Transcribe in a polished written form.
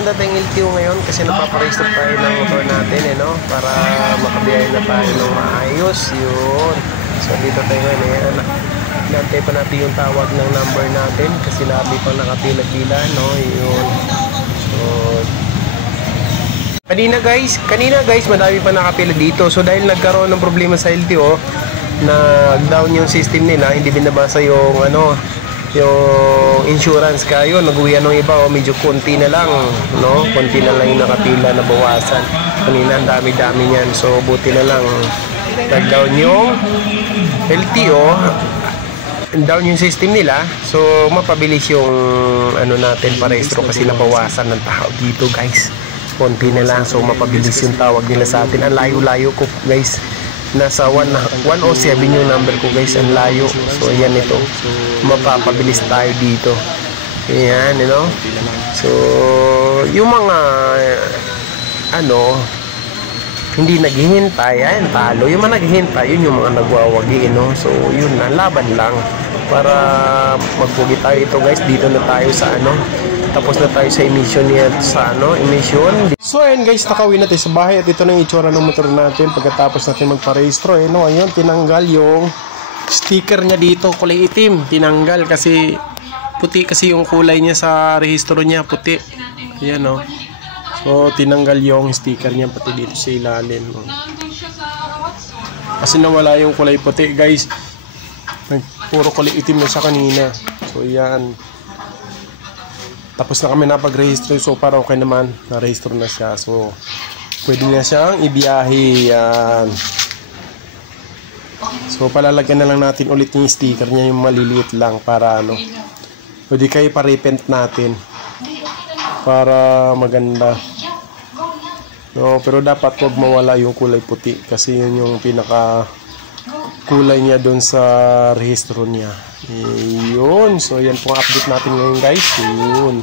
pumunta tayong LTO ngayon kasi napaparestop tayo ng motor natin, no? Para makabiyahe na tayo ng maayos. Yun. So, dito tayo ngayon. Nantay pa natin yung tawag ng number natin kasi labi pa nakapila-pila, no? Yun. So, kanina guys, madami pa nakapila dito. So, dahil nagkaroon ng problema sa LTO, nag-down yung system nila, hindi binabasa yung yung insurance, kayo nag-uwian ng iba, medyo konti na lang, no? Konti na lang yung nakapila na bawasan. Kanina ang dami-dami niyan. So buti na lang nag-down yung LTO, down yung system nila. So mapabilis yung natin parehistro kasi nabawasan ng tao dito, guys. Konti na lang, so mapabilis yung tawag nila sa atin. Ang layo-layo ko, guys. Nasa 107 yung number ko, guys. Ang layo. So ayan ito, mapapabilis tayo dito. Ayan, so yung mga hindi naghihintay, ayan, talo. Yung mga naghihintay, yun yung mga nagwawagi, so yun na, laban lang para magpugi tayo. Ito, guys, dito na tayo sa tapos na tayo sa emission niya, sa emission. So ayun, guys, nakauwi natin sa bahay at ito na yung itsura ng motor natin pagkatapos natin magparehistro. Ayun, tinanggal yung sticker niya dito, kulay itim. Tinanggal kasi puti kasi yung kulay niya sa rehistro niya, puti. Ayan, so tinanggal yung sticker niya pati dito sa ilalim, kasi nawala yung kulay puti, guys. Puro kulay itim na siya kanina. So ayan, tapos na kami napag-register, so para okay naman, na-register na siya. So pwede na siyang ibiyahe. Yan. So palalagyan na lang natin ulit yung sticker niya, yung maliliit lang, para pwede kayo pa-repaint natin para maganda. No, pero dapat huwag mawala yung kulay puti kasi yun yung pinaka kulay niya doon sa rehistro niya. Yun. So yan po ang update natin ngayon, guys. Yun.